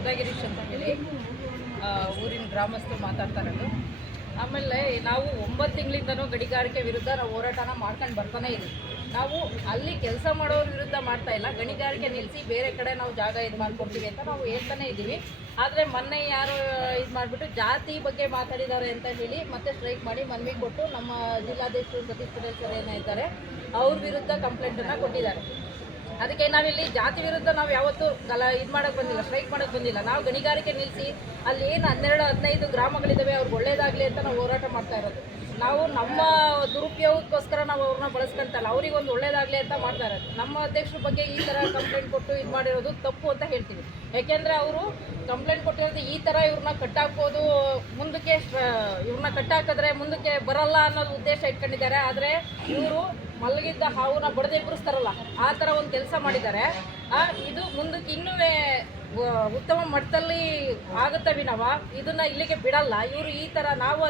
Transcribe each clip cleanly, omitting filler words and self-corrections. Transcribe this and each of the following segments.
ಸುಧಾಗಿರೀಶ್ ಅಂತ ಹೇಳಿ ಊರಿನ ಗ್ರಾಮಸ್ಥರು ಮಾತಾಡ್ತಾ ಇರೋದು. ಆಮೇಲೆ ನಾವು 9 ತಿಂಗಳಿಂದನೂ ಗಣಿಗಾರಿಕೆ ವಿರುದ್ಧ ನಾವು ಹೋರಾಟನ ಮಾಡ್ಕೊಂಡು ಬರ್ತಾನೆ ಇದ್ದೀವಿ. ನಾವು ಅಲ್ಲಿ ಕೆಲಸ ಮಾಡೋರ ವಿರುದ್ಧ ಮಾಡ್ತಾ ಇಲ್ಲ, ಗಣಿಗಾರಿಕೆ ನಿಲ್ಲಿಸಿ ಬೇರೆ ಕಡೆ ನಾವು ಜಾಗ ಇದು ಮಾಡ್ಕೊಡ್ತೀವಿ ಅಂತ ನಾವು ಹೇಳ್ತಾನೆ ಇದ್ದೀವಿ. ಆದರೆ ಮೊನ್ನೆ ಯಾರು ಇದು ಮಾಡಿಬಿಟ್ಟು ಜಾತಿ ಬಗ್ಗೆ ಮಾತಾಡಿದ್ದಾರೆ ಅಂತ ಹೇಳಿ ಮತ್ತೆ ಸ್ಟ್ರೈಕ್ ಮಾಡಿ ಮನವಿ ಕೊಟ್ಟು ನಮ್ಮ ಜಿಲ್ಲಾಧ್ಯಕ್ಷರು ಸತೀಶ್ ಪಟೇಲ್ ಸರ್ ಏನಿದ್ದಾರೆ ಅವ್ರ ವಿರುದ್ಧ ಕಂಪ್ಲೇಂಟನ್ನು ಕೊಟ್ಟಿದ್ದಾರೆ. ಅದಕ್ಕೆ ನಾವಿಲ್ಲಿ ಜಾತಿ ವಿರುದ್ಧ ನಾವು ಯಾವತ್ತೂ ಇದು ಮಾಡೋಕ್ಕೆ ಬಂದಿಲ್ಲ, ಸ್ಟ್ರೈಕ್ ಮಾಡೋಕ್ಕೆ ಬಂದಿಲ್ಲ. ನಾವು ಗಣಿಗಾರಿಕೆ ನಿಲ್ಲಿಸಿ ಅಲ್ಲಿ ಏನು 12-15 ಗ್ರಾಮಗಳಿದ್ದಾವೆ ಅವ್ರಿಗೆ ಒಳ್ಳೇದಾಗಲಿ ಅಂತ ನಾವು ಹೋರಾಟ ಮಾಡ್ತಾ ಇರೋದು. ನಾವು ನಮ್ಮ ದುರುಪಯೋಗಕ್ಕೋಸ್ಕರ ನಾವು ಅವ್ರನ್ನ ಬಳಸ್ಕೊಂತಲ್ಲ, ಅವ್ರಿಗೆ ಒಂದು ಒಳ್ಳೇದಾಗಲಿ ಅಂತ ಮಾಡ್ತಾ ಇರೋದು. ನಮ್ಮ ಅಧ್ಯಕ್ಷರ ಬಗ್ಗೆ ಈ ಥರ ಕಂಪ್ಲೇಂಟ್ ಕೊಟ್ಟು ಇದು ಮಾಡಿರೋದು ತಪ್ಪು ಅಂತ ಹೇಳ್ತೀವಿ. ಯಾಕೆಂದರೆ ಅವರು ಕಂಪ್ಲೇಂಟ್ ಕೊಟ್ಟಿರೋದು ಈ ಥರ ಇವ್ರನ್ನ ಕಟ್ಟಾಕೋದು, ಮುಂದಕ್ಕೆ ಇವ್ರನ್ನ ಕಟ್ಟಾಕಿದ್ರೆ ಮುಂದಕ್ಕೆ ಬರಲ್ಲ ಅನ್ನೋದು ಉದ್ದೇಶ ಇಟ್ಕೊಂಡಿದ್ದಾರೆ. ಆದರೆ ಇವರು ಮಲಗಿದ್ದ ಹಾವನ್ನ ಬಡದೆ ಎಬ್ಬರಿಸ್ತಾರಲ್ಲ ಆ ಥರ ಒಂದು ಕೆಲಸ ಮಾಡಿದ್ದಾರೆ. ಇದು ಮುಂದಕ್ಕೆ ಇನ್ನೂ ಉತ್ತಮ ಮಟ್ಟದಲ್ಲಿ ಆಗುತ್ತೆ ವಿನವ ಇದನ್ನು ಇಲ್ಲಿಗೆ ಬಿಡಲ್ಲ. ಇವರು ಈ ಥರ ನಾವು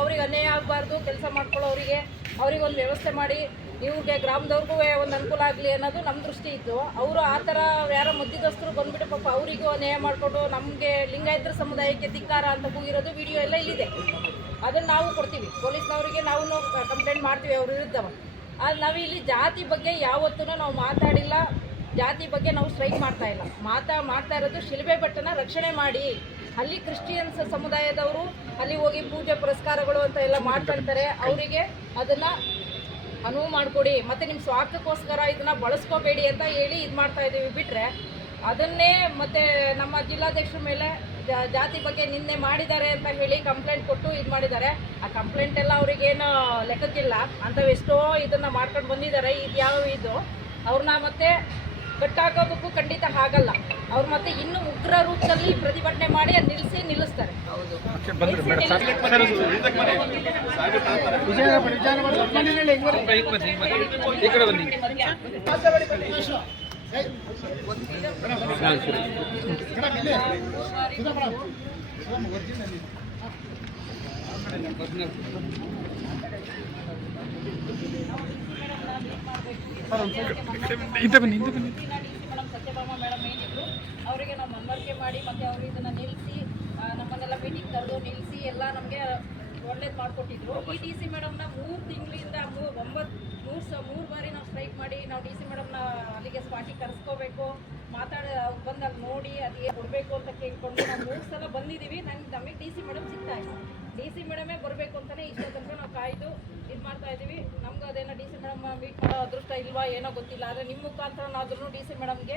ಅವ್ರಿಗೆ ಅನ್ಯಾಯ ಆಗಬಾರ್ದು, ಕೆಲಸ ಮಾಡ್ಕೊಳ್ಳೋರಿಗೆ ಅವ್ರಿಗೊಂದು ವ್ಯವಸ್ಥೆ ಮಾಡಿ ಇವ್ರಿಗೆ ಗ್ರಾಮದವ್ರಿಗೂ ಒಂದು ಅನುಕೂಲ ಆಗಲಿ ಅನ್ನೋದು ನಮ್ಮ ದೃಷ್ಟಿ ಇತ್ತು. ಅವರು ಆ ಥರ ಯಾರೋ ಮಧ್ಯದಸ್ಥರು ಬಂದುಬಿಟ್ಟು ಪಾಪ ಅವರಿಗೂ ಅನ್ಯಾಯ ಮಾಡಿಕೊಂಡು ನಮಗೆ ಲಿಂಗಾಯತರ ಸಮುದಾಯಕ್ಕೆ ಧಿಕ್ಕಾರ ಅಂತ ಕೂಗಿರೋದು ವಿಡಿಯೋ ಎಲ್ಲ ಇಲ್ಲಿದೆ. ಅದನ್ನು ನಾವು ಕೊಡ್ತೀವಿ ಪೊಲೀಸ್ನವರಿಗೆ, ನಾವು ಕಂಪ್ಲೇಂಟ್ ಮಾಡ್ತೀವಿ ಅವ್ರ ವಿರುದ್ಧ. ನಾವು ಇಲ್ಲಿ ಜಾತಿ ಬಗ್ಗೆ ಯಾವತ್ತೂ ನಾವು ಮಾತಾಡಿಲ್ಲ, ಜಾತಿ ಬಗ್ಗೆ ನಾವು ಸ್ಟ್ರೈಕ್ ಮಾಡ್ತಾ ಇಲ್ಲ. ಮಾಡ್ತಾ ಇರೋದು ಶಿಲ್ಬೆ ಬೆಟ್ಟನ ರಕ್ಷಣೆ ಮಾಡಿ. ಅಲ್ಲಿ ಕ್ರಿಶ್ಚಿಯನ್ಸ್ ಸಮುದಾಯದವರು ಅಲ್ಲಿ ಹೋಗಿ ಪೂಜೆ ಪುರಸ್ಕಾರಗಳು ಅಂತ ಎಲ್ಲ ಮಾಡ್ಕೊಳ್ತಾರೆ, ಅವರಿಗೆ ಅದನ್ನು ಅನುವು ಮಾಡಿಕೊಡಿ, ಮತ್ತು ನಿಮ್ಮ ಸ್ವಾರ್ಥಕ್ಕೋಸ್ಕರ ಇದನ್ನು ಬಳಸ್ಕೋಬೇಡಿ ಅಂತ ಹೇಳಿ ಇದು ಮಾಡ್ತಾ ಇದ್ದೀವಿ. ಬಿಟ್ಟರೆ ಅದನ್ನೇ ಮತ್ತು ನಮ್ಮ ಜಿಲ್ಲಾಧ್ಯಕ್ಷರ ಮೇಲೆ ಜಾತಿ ಬಗ್ಗೆ ನಿನ್ನೆ ಮಾಡಿದ್ದಾರೆ ಅಂತ ಹೇಳಿ ಕಂಪ್ಲೇಂಟ್ ಕೊಟ್ಟು ಇದು ಮಾಡಿದ್ದಾರೆ. ಆ ಕಂಪ್ಲೇಂಟ್ ಎಲ್ಲ ಅವ್ರಿಗೇನು ಲೆಕ್ಕಕ್ಕಿಲ್ಲ, ಅಂಥವೆಷ್ಟೋ ಇದನ್ನು ಮಾಡ್ಕೊಂಡು ಬಂದಿದ್ದಾರೆ. ಇದು ಯಾವ ಇದು ಅವ್ರನ್ನ ಮತ್ತೆ ಕಟ್ಟಾಕೋದಕ್ಕೂ ಖಂಡಿತ ಆಗಲ್ಲ. ಅವ್ರು ಮತ್ತೆ ಇನ್ನೂ ಉಗ್ರ ರೂಪದಲ್ಲಿ ಪ್ರತಿಭಟನೆ ಮಾಡಿ ನಿಲ್ಲಿಸ್ತಾರೆ. ಸತ್ಯಭಾಮ ಮೇಡಮ್ ಏನಿದ್ರು ಅವರಿಗೆ ನಾವು ಮನವರಿಕೆ ಮಾಡಿ ಮತ್ತೆ ಅವರು ಇದನ್ನು ನಿಲ್ಲಿಸಿ ನಮ್ಮನ್ನೆಲ್ಲ ಮೀಟಿಂಗ್ ಕರೆದು ನಿಲ್ಲಿಸಿ ಎಲ್ಲ ನಮಗೆ ಒಳ್ಳೇದು ಮಾಡಿಕೊಟ್ಟಿದ್ರು. ಈ ಡಿ ಸಿ ಮೇಡಮ್ನ 3 ತಿಂಗಳಿಂದ 3 ಬಾರಿ ನಾವು ಸ್ಟ್ರೈಕ್ ಮಾಡಿ ನಾವು ಡಿ ಸಿ ಮೇಡಮ್ನ ಅಲ್ಲಿಗೆ ಸ್ಪಾಟಿಗೆ ಕರೆಸ್ಕೋಬೇಕು, ಮಾತಾಡಿ ಅವ್ರು ಬಂದು ಅಲ್ಲಿ ನೋಡಿ ಅದು ಏನು ಕೊಡಬೇಕು ಅಂತ ಕೇಳ್ಕೊಂಡು ನಾವು 3 ಸಲ ಬಂದಿದ್ದೀವಿ. ನಮಗೆ ಡಿ ಸಿ ಮೇಡಮ್ ಸಿಗ್ತಾ ಇಲ್ಲ. ಡಿ ಸಿ ಮೇಡಮೇ ಬರಬೇಕು ಅಂತಲೇ ಇಷ್ಟೋ ತನಕ ನಾವು ಕಾಯ್ದು ಇದು ಮಾಡ್ತಾ ಇದ್ದೀವಿ. ನಮ್ಗೆ ಅದೇನೋ ಡಿ ಸಿ ಮೇಡಮ್ ಮೀಟ್ ಮಾಡೋ ಅದೃಷ್ಟ ಇಲ್ವಾ ಏನೋ ಗೊತ್ತಿಲ್ಲ. ಆದರೆ ನಿಮ್ಮ ಮುಖಾಂತರನಾದ್ರೂ ಡಿ ಸಿ ಮೇಡಮ್ಗೆ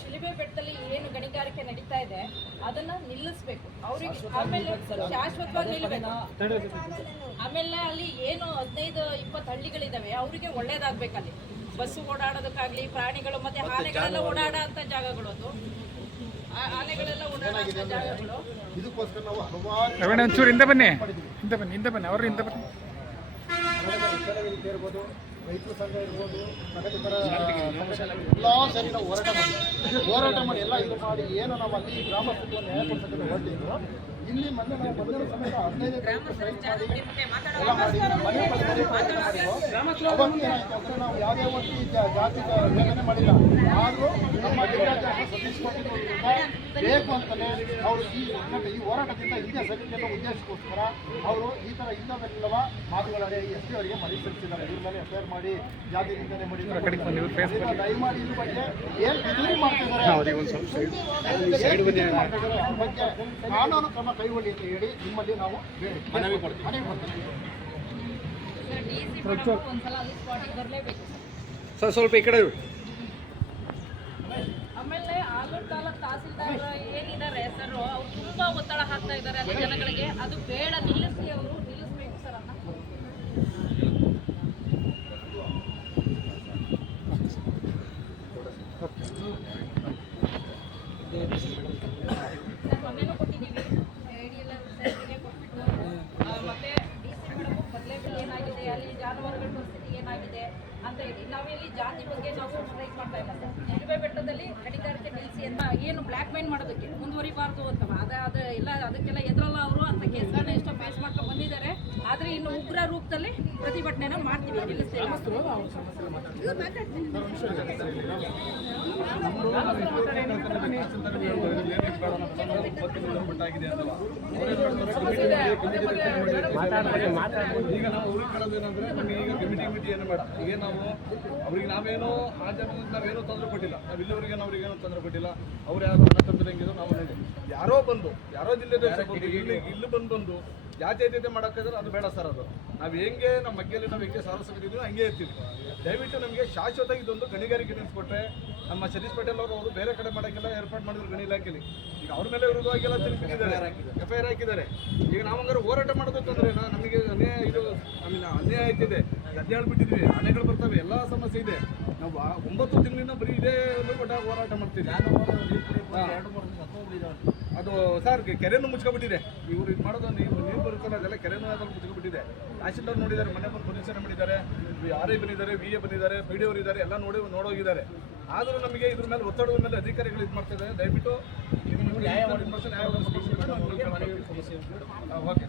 ಶಿಲಿಬೆ ಬೆಟ್ಟದಲ್ಲಿ ಏನು ಗಣಿಗಾರಿಕೆ ನಡೀತಾ ಇದೆ ಅದನ್ನು ನಿಲ್ಲಿಸ್ಬೇಕು, ಅವ್ರಿಗೆ ಆಮೇಲೆ ಶಾಶ್ವತವಾಗಿ ನಿಲ್ಲಬೇಕು. ಆಮೇಲೆ ಅಲ್ಲಿ ಏನು 15-20 ಹಳ್ಳಿಗಳಿದ್ದಾವೆ ಅವರಿಗೆ ಒಳ್ಳೇದಾಗಬೇಕಲ್ಲಿ ಬಸ್ಸು ಓಡಾಡೋದಕ್ಕಾಗಲಿ, ಪ್ರಾಣಿಗಳು ಮತ್ತು ಆನೆಗಳೆಲ್ಲ ಓಡಾಡೋ ಅಂಥ ಜಾಗಗಳು, ಅದು ಆನೆಗಳೆಲ್ಲ ಓಡಾಡೋ ಜಾಗಗಳು. ಇದಕ್ಕೋಸ್ಕರ ನಾವು ಹಲವಾರು ಒಂಚೂರು ಹಿಂದೆ ಬನ್ನಿ ಅವರು ಹಿಂದೆ ಬನ್ನಿ. ಇರ್ಬೋದು, ರೈತರ ಸಂಘ ಇರ್ಬೋದು, ಪ್ರಗತಿಪರ ಎಲ್ಲ ಸರಿ ನಾವು ಹೋರಾಟ ಮಾಡಿ ಎಲ್ಲ ಇದು ಮಾಡಿ ಏನು ನಾವು ಅಲ್ಲಿ ಗ್ರಾಮಸ್ಥರಿಗೆ ನ್ಯಾಯ ಕೊಡ್ಸೋದನ್ನು ಹೊರಟಿದ್ರು. ಇಲ್ಲಿ ಮೊನ್ನೆ ನಾವು ಬಂದಿರೋ ಸಮೇತ 15 ಸ್ಟ್ರೈಕ್ ಮಾಡಿ ಎಲ್ಲ ಮಾಡಿ ಮನೆ ಏನಾಯ್ತು ಅಂದರೆ ನಾವು ಯಾವುದೇ ಒಂದು ಜಾತಿ ಯೋಜನೆ ಮಾಡಿಲ್ಲ. ಆದರೂ ನಮ್ಮ ಜಿಲ್ಲಾಧ್ಯಕ್ಷ ಸತೀಶ್ ಪಟೇಲ್ ಬೇಕು ಅಂತಲೇ ಅವರು ಈ ಹೋರಾಟದಿಂದ ಹಿಂದೆ ಸಮಿತಿಯನ್ನು ಉದ್ದೇಶಕ್ಕೋಸ್ಕರ ಅವರು ಈ ಥರ ಇಲ್ಲವೆಲ್ಲವ ಮಾತುಗಳಾಡಿ ಎಸ್ ಪಿ ಅವರಿಗೆ ಮನವಿ ಸಲ್ಲಿಸಿದ್ದಾರೆ. ಇವ್ರ ಮೇಲೆ ಎಫ್ಐಆರ್ ಮಾಡಿ ಜಾತಿ ನಿಂದನೆ ಮಾಡಿ ದಯಮಾಡಿ ಇದ್ರ ಬಗ್ಗೆ ಏನು ಪಿತೂರಿ ಮಾಡ್ತಿದ್ದಾರೆ ಬಗ್ಗೆ ಕಾನೂನು ಕ್ರಮ ಕೈಗೊಳ್ಳಿ ಅಂತ ಹೇಳಿ ನಿಮ್ಮಲ್ಲಿ ನಾವು ಮನವಿ ಕೊಡ್ತೀವಿ. ಸರ್ ಸ್ವಲ್ಪ ಈ ಕಡೆ. ಆಮೇಲೆ ಆಲೂರು ತಾಲೂಕು ತಹಸೀಲ್ದಾರ್ ಏನಿದ್ದಾರೆ ಸರ್, ಅವ್ರು ತುಂಬಾ ಒತ್ತಡ ಹಾಕ್ತಾ ಇದ್ದಾರೆ ಅಲ್ಲಿ ಜನಗಳಿಗೆ. ಅದು ಬೇಡ, ನಿಲ್ಲಿಸಿ, ಅವರು ನಿಲ್ಲಿಸ್ಬೇಕು ಸರ್. ಅನ್ನ ಮೊನ್ನೆನೂ ಕೊಟ್ಟಿದ್ದೀವಿ, ಕೊಟ್ಬಿಟ್ಟು ಮತ್ತೆ ಡಿ ಸಿ ಮೇಡಮ್ ಬದಲೇಬಲ್ ಏನಾಗಿದೆ, ಅಲ್ಲಿ ಜಾನುವಾರುಗಳ ಪರಿಸ್ಥಿತಿ ಏನಾಗಿದೆ ಅಂತ ಹೇಳಿ ನಾವಿಲ್ಲಿ ಜಾತಿ ಬಗ್ಗೆ ನಾವು ಸ್ಟ್ರೈಕ್ ಮಾಡ್ತಾ ಇಲ್ಲ ಸರ್. ಶಿಲ್ಬೆ ಬೆಟ್ಟದಲ್ಲಿ ಗಣಿಗಾರಿಕೆ ನಿಲ್ಲಿಸಿ ಅಂತ ಏನು ಬ್ಲ್ಯಾಕ್ ಮೈಲ್ ಮಾಡೋದಕ್ಕೆ ಮುಂದುವರಿಬಾರ್ದು ಅಂತ ಅದು ಎಲ್ಲ ಅದಕ್ಕೆಲ್ಲ ಎದುರಲ್ಲ ಅವರು ಅಂತ ಕೇಸ್ಗಳನ್ನ ಎಷ್ಟೋ ಫೇಸ್ ಮಾಡ್ಕೊಂಡು ಬಂದಿದ್ದಾರೆ. ಆದರೆ ಇನ್ನು ಉಗ್ರ ರೂಪದಲ್ಲಿ ಪ್ರತಿಭಟನೆನ ಮಾಡ್ತೀವಿ, ನಿಲ್ಲಿಸ್ತೇವೆ. ಬಿಟ್ಟಾಗಿದೆ ಅಂತಲ್ಲ ಸಮಸ್ಯೆ ಇದೆ. ಅದೇ ಬಗ್ಗೆ ಈಗ ನಾವು ಅವ್ರಿಗೆ ಹೇಳೋದೇನಂದ್ರೆ ನಮಗೆ ಈಗ ಕಮಿಟಿ ಏನು ಬೇಡ ಈಗ ನಾವು ಅವ್ರಿಗೆ ನಾವೇನೋ ಆ ಜನದಿಂದ ನಾವೇನೋ ತೊಂದರೆ ಕೊಟ್ಟಿಲ್ಲ ನಾವು ಇಲ್ಲಿವರೆಗೆ ಅವ್ರಿಗೇನೋ ತೊಂದರೆ ಕೊಟ್ಟಿಲ್ಲ ಅವ್ರು ಯಾರು ಹಣ ತಂದ್ರೆ ಹೆಂಗಿದ್ರು ನಾವು ನೋಡಿ ಯಾರೋ ಜಿಲ್ಲೆದ ಇಲ್ಲಿ ಬಂದು ಜಾತ್ಯತೀತ ಮಾಡೋಕ್ಕಾದ್ರೆ ಅದು ಬೇಡ ಸರ್. ಅದು ನಾವು ಹೆಂಗೆ ನಮ್ಮ ಮಗ್ಗೆಯಲ್ಲಿ ನಾವು ಹೆಂಗೆ ಸಾರಸವಿದ್ದೀವಿ ಹಂಗೆ ಇರ್ತೀವಿ. ದಯವಿಟ್ಟು ನಮಗೆ ಶಾಶ್ವತ ಇದೊಂದು ಗಣಿಗಾರಿಕೆ ನಿಲ್ಲಿಸ್ಕೊಟ್ರೆ ನಮ್ಮ ಸತೀಶ್ ಪಟೇಲ್ ಅವರು ಬೇರೆ ಕಡೆ ಮಾಡೋಕ್ಕೆಲ್ಲ ಏರ್ಪಾಡು ಮಾಡಿದ್ರು ಗಣಿ ಇಲಾಖೆಯಲ್ಲಿ. ಈಗ ಅವ್ರ ಮೇಲೆ ವಿರುದ್ಧವಾಗೆಲ್ಲ ತಿರುಗಿದ್ದಾರೆ, FIR ಹಾಕಿದ್ದಾರೆ. ಈಗ ನಾವು ಹಂಗಾರೆ ಹೋರಾಟ ಮಾಡೋದಂತಂದ್ರೆ ನಮಗೆ ಅನ್ಯಾಯ ಆಯ್ತಿದೆ, ಗದ್ದೆ ಹೇಳ್ಬಿಟ್ಟಿದ್ವಿ, ಆನೆಗಳು ಬರ್ತವೆ, ಎಲ್ಲ ಸಮಸ್ಯೆ ಇದೆ. ನಾವು 9 ತಿಂಗಳಿಂದ ಬರೀ ಇದೇ ಒಂದು ಹೋರಾಟ ಮಾಡ್ತೀವಿ. ಅದು ಸರ್ ಕೆರೆಯನ್ನು ಮುಚ್ಕೊಬಿಟ್ಟಿದೆ. ಇವರು ಇದು ಮಾಡೋದು ನೀರು ಬರುತ್ತಲ್ಲ ಅದೆಲ್ಲ ಕೆರೆನೂ ಅದ್ರಲ್ಲಿ ಮುಚ್ಕೊಬಿಟ್ಟಿದೆ. ತಹಶೀಲ್ದಾರ್ ನೋಡಿದ್ದಾರೆ, ಮೊನ್ನೆ ಬಂದು ಪರಿಶೀಲನೆ ಮಾಡಿದ್ದಾರೆ, RI ಬಂದಿದ್ದಾರೆ, VA ಬಂದಿದ್ದಾರೆ, PD ಅವರು ಇದ್ದಾರೆ, ಎಲ್ಲ ನೋಡೋಗಿದ್ದಾರೆ. ಆದರೂ ನಮಗೆ ಇದ್ರ ಮೇಲೆ ಒತ್ತಡದ ಮೇಲೆ ಅಧಿಕಾರಿಗಳು ಇದು ಮಾಡ್ತಿದ್ದಾರೆ. ದಯವಿಟ್ಟು ನ್ಯಾಯ ಓಕೆ.